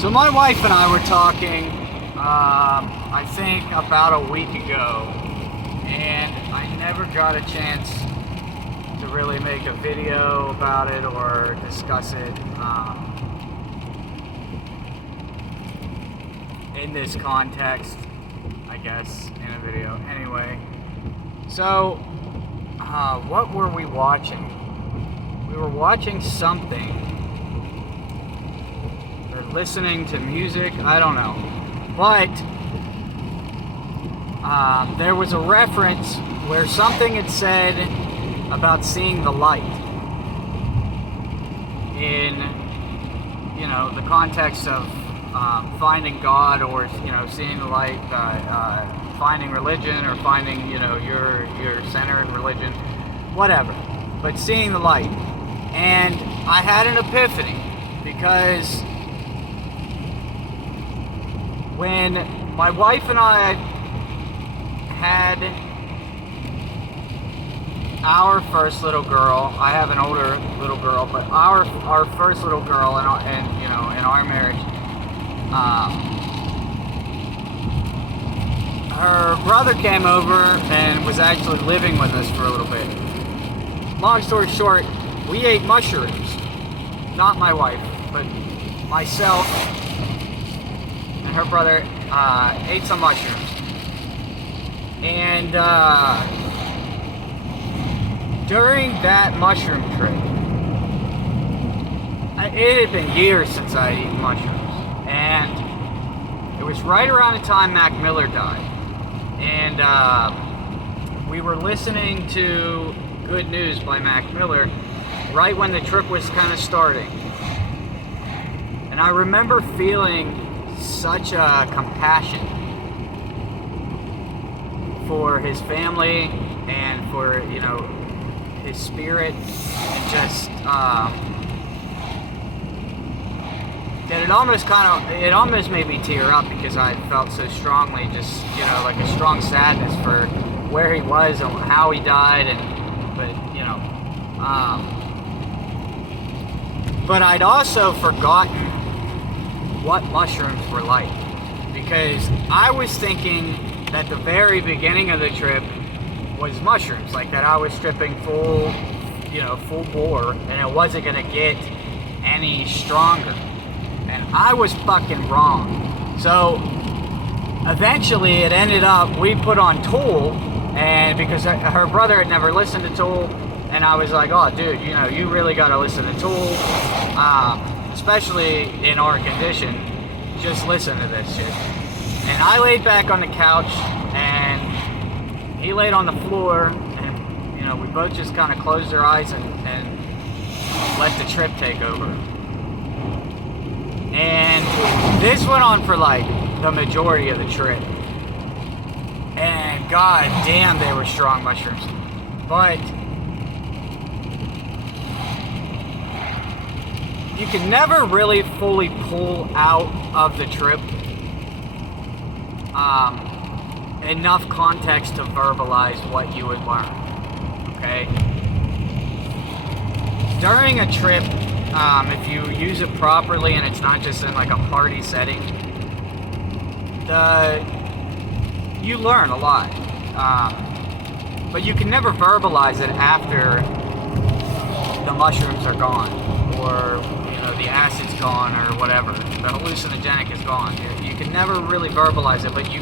So my wife and I were talking, I think about a week ago, and I never got a chance to really make a video about it or discuss it in this context, I guess, in a video. Anyway, so what were we watching? We were watching something. Listening to music, I don't know, but there was a reference where something had said about seeing the light in, the context of finding God, or seeing the light, finding religion, or finding your center in religion, whatever, but seeing the light. And I had an epiphany, because when my wife and I had our first little girl, I have an older little girl, but our first little girl in our marriage, her brother came over and was actually living with us for a little bit. Long story short, we ate mushrooms. Not my wife, but myself and her brother ate some mushrooms. And during that mushroom trip, it had been years since I had eaten mushrooms. And it was right around the time Mac Miller died. And we were listening to Good News by Mac Miller right when the trip was kind of starting. And I remember feeling such a compassion for his family and for his spirit, and just that it almost made me tear up, because I felt so strongly, just like a strong sadness for where he was and how he died, but I'd also forgotten what mushrooms were like, because I was thinking that the very beginning of the trip was mushrooms, like that I was stripping full bore, and it wasn't gonna get any stronger, and I was fucking wrong. So eventually it ended up, we put on Tool, and because her brother had never listened to Tool, and I was like, oh dude, you really gotta listen to Tool. Especially in our condition, just listen to this shit. And I laid back on the couch, and he laid on the floor, and we both just kind of closed our eyes and let the trip take over. And this went on for like the majority of the trip. And god damn, they were strong mushrooms. But you can never really fully pull out of the trip enough context to verbalize what you would learn, okay? During a trip, if you use it properly and it's not just in like a party setting, you learn a lot. But you can never verbalize it after the mushrooms are gone, or the acid's gone, or whatever, the hallucinogenic is gone. You can never really verbalize it, but you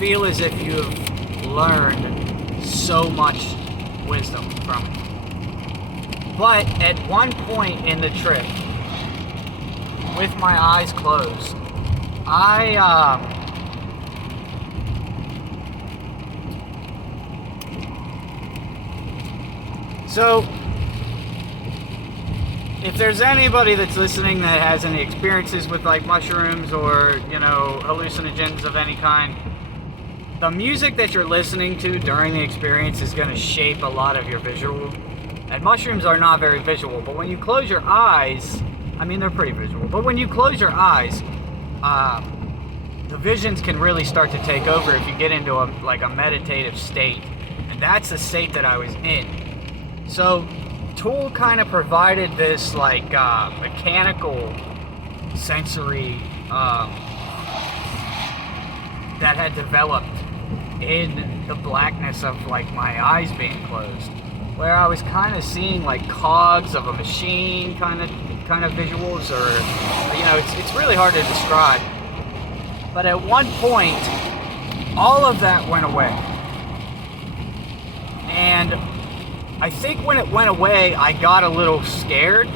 feel as if you have learned so much wisdom from it. But at one point in the trip, with my eyes closed, so if there's anybody that's listening that has any experiences with like mushrooms or hallucinogens of any kind, the music that you're listening to during the experience is going to shape a lot of your visual. And mushrooms are not very visual, but when you close your eyes, they're pretty visual, but when you close your eyes, the visions can really start to take over if you get into a meditative state. And that's the state that I was in. So Tool kind of provided this mechanical sensory that had developed in the blackness of like my eyes being closed, where I was kind of seeing like cogs of a machine kind of visuals, or it's really hard to describe. But at one point, all of that went away, and I think when it went away, I got a little scared.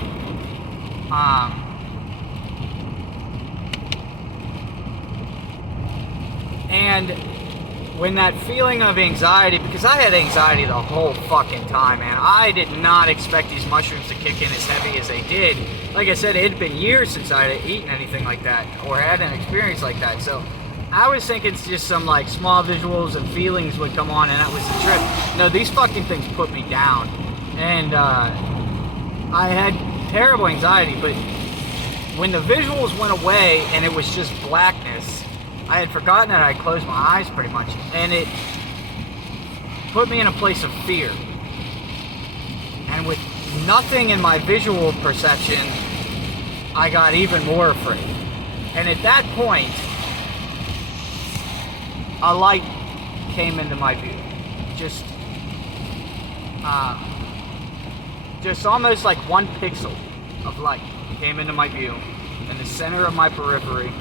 And when that feeling of anxiety, because I had anxiety the whole fucking time, man. I did not expect these mushrooms to kick in as heavy as they did. Like I said, it had been years since I had eaten anything like that or had an experience like that. So I was thinking it's just some like small visuals and feelings would come on, and that was the trip. No, these fucking things put me down. And I had terrible anxiety, but when the visuals went away and it was just blackness, I had forgotten that I closed my eyes pretty much, and it put me in a place of fear. And with nothing in my visual perception, I got even more afraid. And at that point, a light came into my view. Just almost like one pixel of light came into my view in the center of my periphery,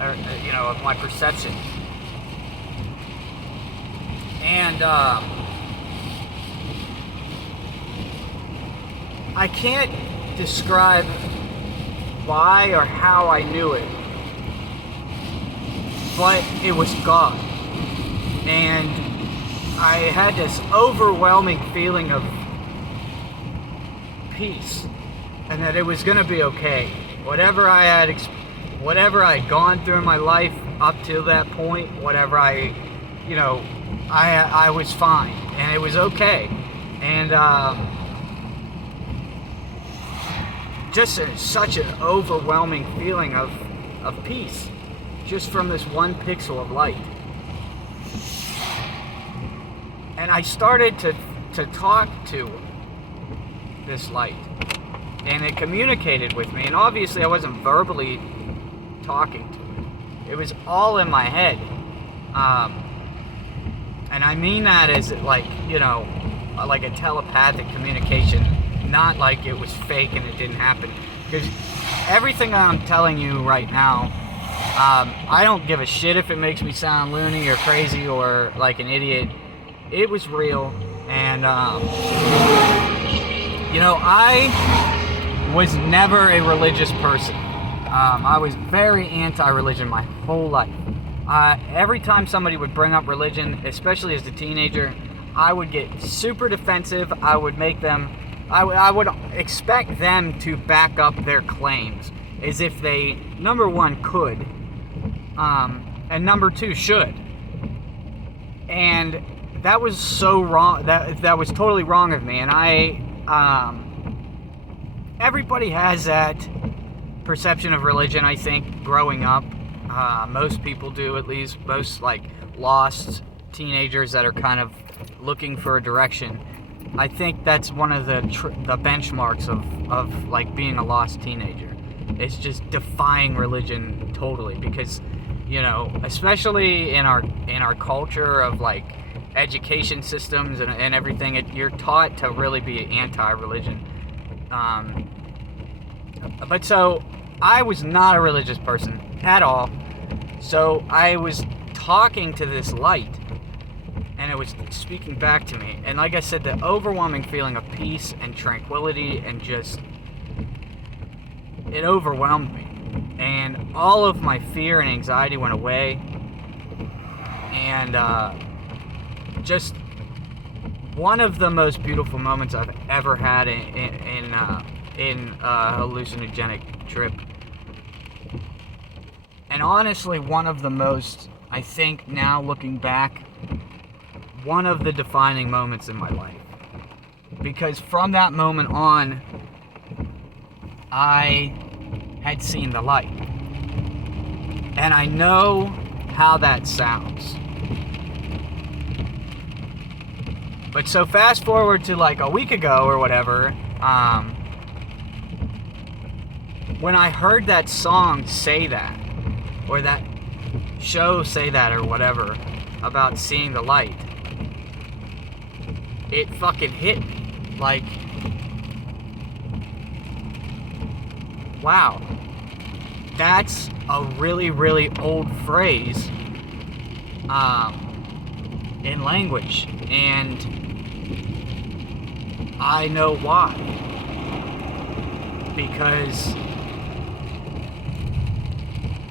of my perception. And I can't describe why or how I knew it, but it was God. And I had this overwhelming feeling of peace, and that it was going to be okay. Whatever I had gone through in my life up till that point, I was fine, and it was okay. And just such an overwhelming feeling of peace, just from this one pixel of light. And I started to talk to this light, and it communicated with me. And obviously I wasn't verbally talking to it. It was all in my head. And I mean that as like a telepathic communication, not like it was fake and it didn't happen. Because everything I'm telling you right now, I don't give a shit if it makes me sound loony or crazy or like an idiot. It was real. And I was never a religious person. I was very anti-religion my whole life. Every time somebody would bring up religion, especially as a teenager, I would get super defensive. I would expect them to back up their claims as if they, number one, could, and number two, should. And that was so wrong. That was totally wrong of me. And everybody has that perception of religion, I think, growing up. Most people do, at least. Most, like, lost teenagers that are kind of looking for a direction. I think that's one of the benchmarks of like being a lost teenager. It's just defying religion totally, because especially in our culture of like education systems and everything, you're taught to really be anti-religion. But so I was not a religious person at all. So I was talking to this light, and it was speaking back to me. And like I said, the overwhelming feeling of peace and tranquility, and just, it overwhelmed me. And all of my fear and anxiety went away. And just one of the most beautiful moments I've ever had in a hallucinogenic trip. And honestly, one of the most, I think now looking back, one of the defining moments in my life. Because from that moment on, I had seen the light. And I know how that sounds. But so fast forward to like a week ago or whatever, when I heard that song say that, or that show say that, or whatever, about seeing the light, it fucking hit me. Like, wow, that's a really, really old phrase in language, and I know why. Because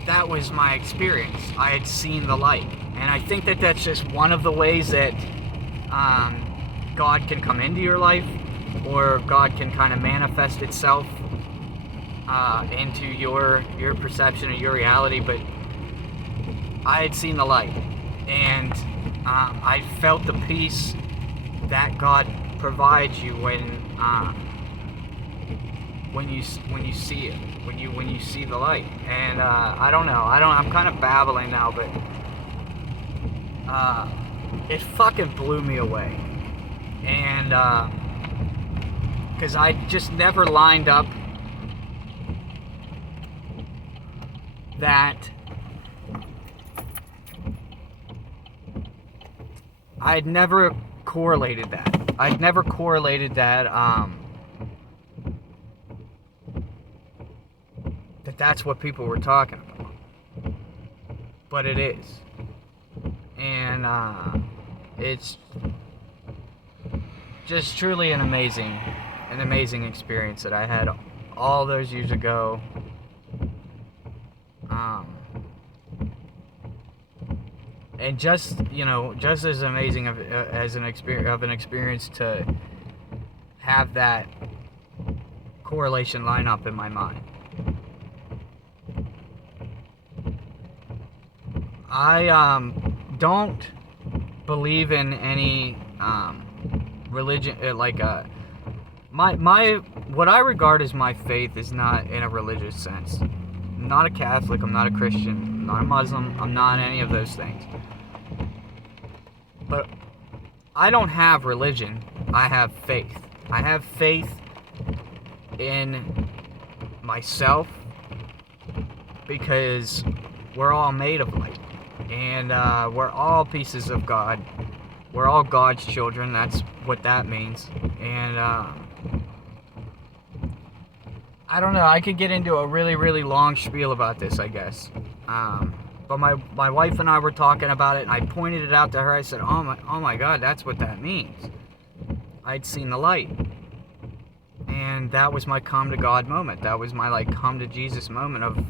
that was my experience. I had seen the light, and I think that that's just one of the ways that God can come into your life, or God can kind of manifest itself into your perception of your reality. But I had seen the light, and I felt the peace that God provides you when you see it, when you see the light. And I don't know. I'm kind of babbling now, but it fucking blew me away. And because I just never lined up that I'd never correlated that. I'd never correlated that that's what people were talking about. But it is. And it's just truly an amazing experience that I had all those years ago. And just as amazing as an experience to have that correlation line up in my mind. I don't believe in any religion, my what I regard as my faith is not in a religious sense. I'm not a Catholic, I'm not a Christian, I'm not a Muslim, I'm not any of those things. But I don't have religion, I have faith. I have faith in myself, because we're all made of light. And we're all pieces of God. We're all God's children. That's what that means. And I don't know. I could get into a really, really long spiel about this, I guess. But my wife and I were talking about it, and I pointed it out to her. I said, "Oh my God, that's what that means." I'd seen the light, and that was my come to God moment. That was my come to Jesus moment of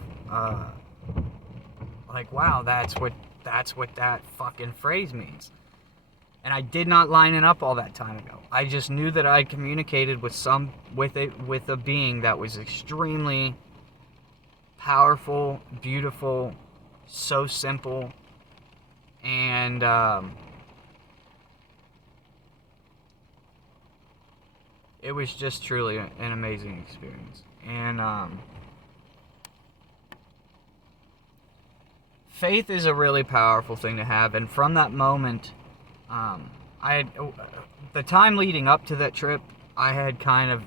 wow, that's what that fucking phrase means. And I did not line it up all that time ago. I just knew that I communicated with a being that was extremely powerful, beautiful, so simple, and it was just truly an amazing experience. And faith is a really powerful thing to have, and from that moment, the time leading up to that trip, I had kind of,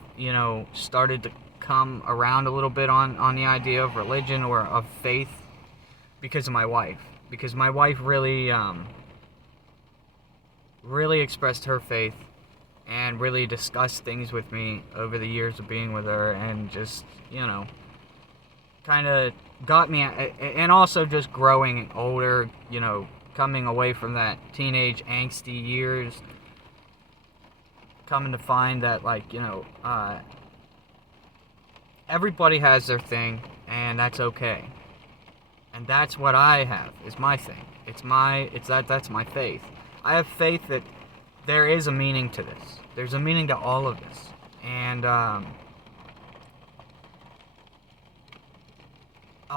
started to come around a little bit on the idea of religion or of faith because of my wife. Because my wife really expressed her faith and really discussed things with me over the years of being with her, and just, kind of got me, and also just growing older, coming away from that teenage angsty years, coming to find that everybody has their thing, and that's okay. And that's what I have, is my thing. That's my faith. I have faith that there is a meaning to this. There's a meaning to all of this. And a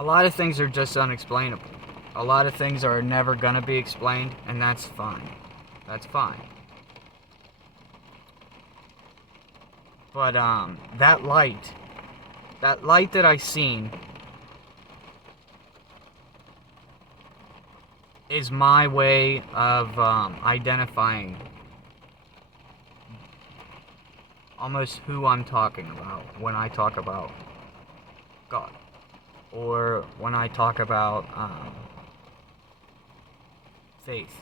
lot of things are just unexplainable. A lot of things are never gonna be explained, and that's fine. That's fine. But that light that I seen is my way of identifying almost who I'm talking about when I talk about God. Or when I talk about faith.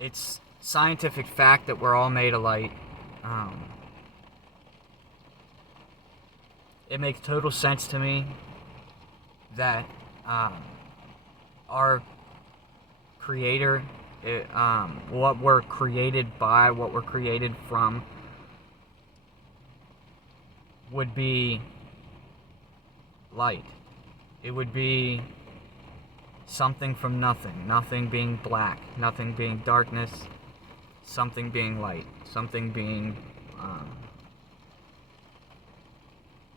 It's scientific fact that we're all made of light. It makes total sense to me that our Creator, what we're created by, what we're created from, would be light. It would be something from nothing. Nothing being black, nothing being darkness, something being light, something being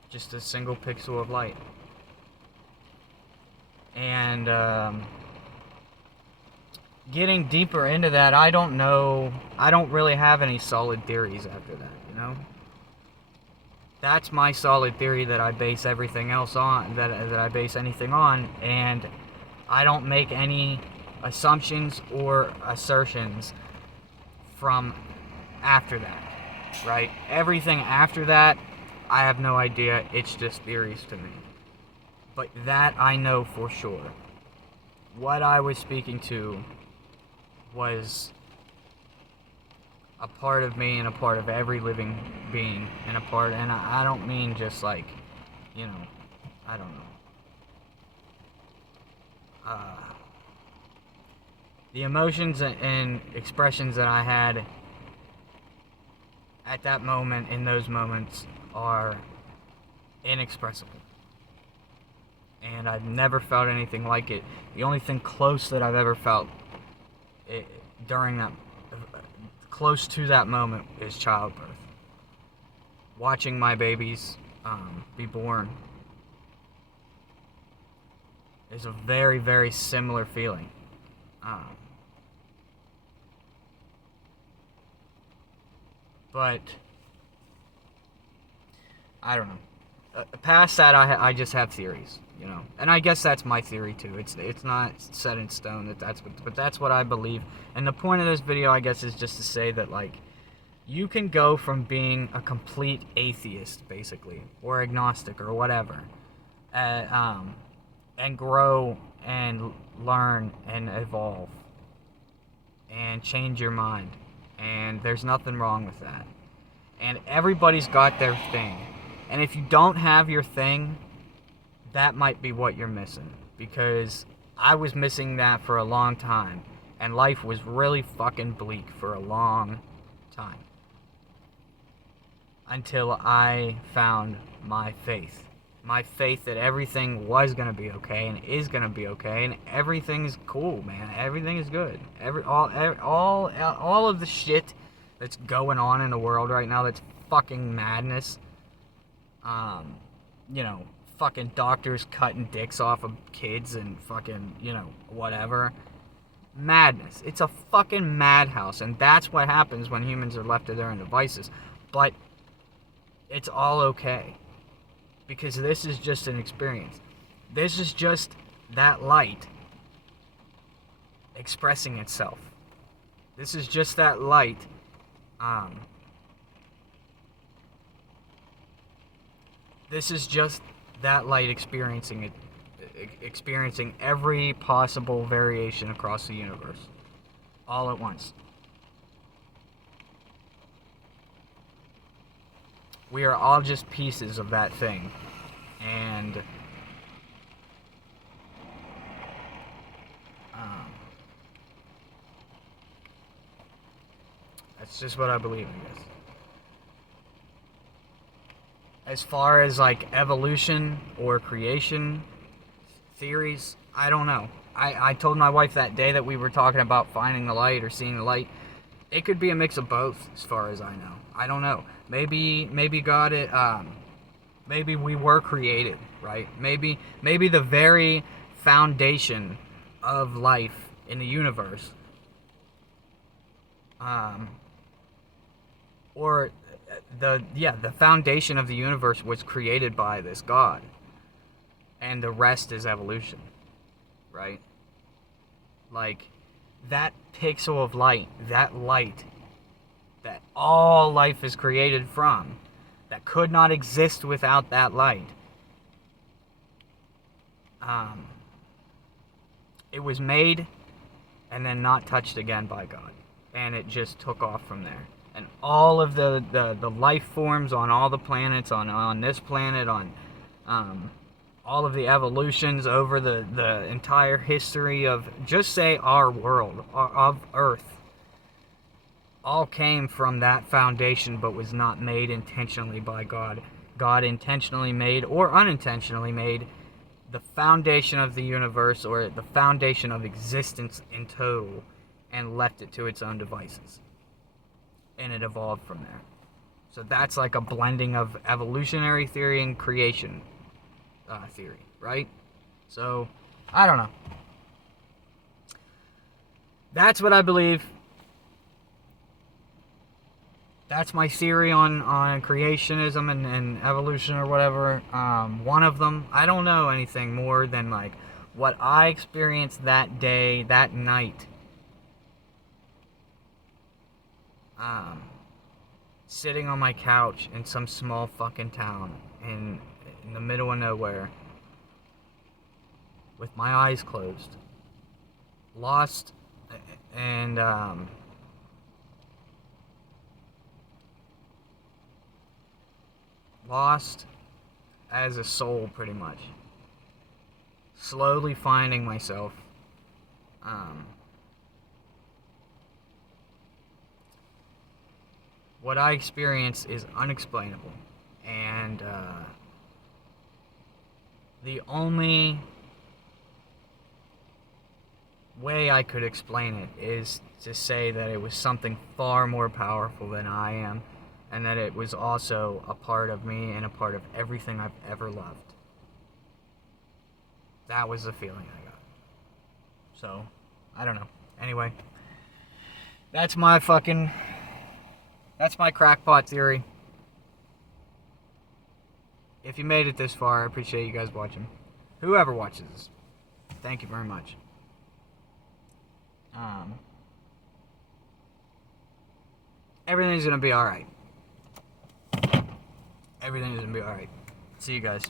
just a single pixel of light. And getting deeper into that, I don't know. I don't really have any solid theories after that, you know? That's my solid theory that I base everything else on, that I base anything on, and I don't make any assumptions or assertions from after that, right? Everything after that, I have no idea. It's just theories to me. But that I know for sure. What I was speaking to was a part of me and a part of every living being, and I don't mean just like, you know, I don't know. The emotions and expressions that I had at that moment, in those moments, are inexpressible. And I've never felt anything like it. The only thing close that I've ever felt during that, close to that moment, is childbirth. Watching my babies be born is a very, very similar feeling. But I don't know. Past that, I just have theories, you know, and I guess that's my theory too. It's not set in stone but that's what I believe. And the point of this video, I guess, is just to say that, like, you can go from being a complete atheist, basically, or agnostic, or whatever, and grow and learn and evolve and change your mind. And there's nothing wrong with that. And everybody's got their thing. And if you don't have your thing, that might be what you're missing. Because I was missing that for a long time. And life was really fucking bleak for a long time. Until I found my faith. My faith that everything was going to be okay and is going to be okay. And everything's cool, man. Everything is good. All of the shit that's going on in the world right now, that's fucking madness. You know, fucking doctors cutting dicks off of kids and fucking, you know, whatever. Madness. It's a fucking madhouse, and that's what happens when humans are left to their own devices. But it's all okay, because this is just an experience. This is just that light expressing itself. This is just that light this is just that light experiencing every possible variation across the universe, all at once. We are all just pieces of that thing, and that's just what I believe, I guess. As far as, like, evolution or creation theories, I don't know. I told my wife that day that we were talking about finding the light or seeing the light, it could be a mix of both, as far as I know. I don't know. Maybe God, maybe we were created, right? Maybe the very foundation of life in the universe, or the foundation of the universe was created by this God, and the rest is evolution, right? Like, that pixel of light, that light that all life is created from, that could not exist without that light. It was made and then not touched again by God. And it just took off from there. And all of the life forms on all the planets, on this planet, on all of the evolutions over the entire history of, just say, our world, of Earth, all came from that foundation, but was not made intentionally by God. God intentionally made, or unintentionally made, the foundation of the universe, or the foundation of existence in total, and left it to its own devices. And it evolved from there. So that's like a blending of evolutionary theory and creation theory, right? So, I don't know. That's what I believe. That's my theory on creationism and evolution or whatever. One of them. I don't know anything more than like what I experienced that day, that night. Sitting on my couch in some small fucking town in the middle of nowhere with my eyes closed, lost, and lost as a soul, pretty much. Slowly finding myself. What I experienced is unexplainable. And the only way I could explain it is to say that it was something far more powerful than I am, and that it was also a part of me and a part of everything I've ever loved. That was the feeling I got. So, I don't know. Anyway, that's my crackpot theory. If you made it this far, I appreciate you guys watching. Whoever watches this, thank you very much. Everything's gonna be alright. Everything's gonna be alright. See you guys.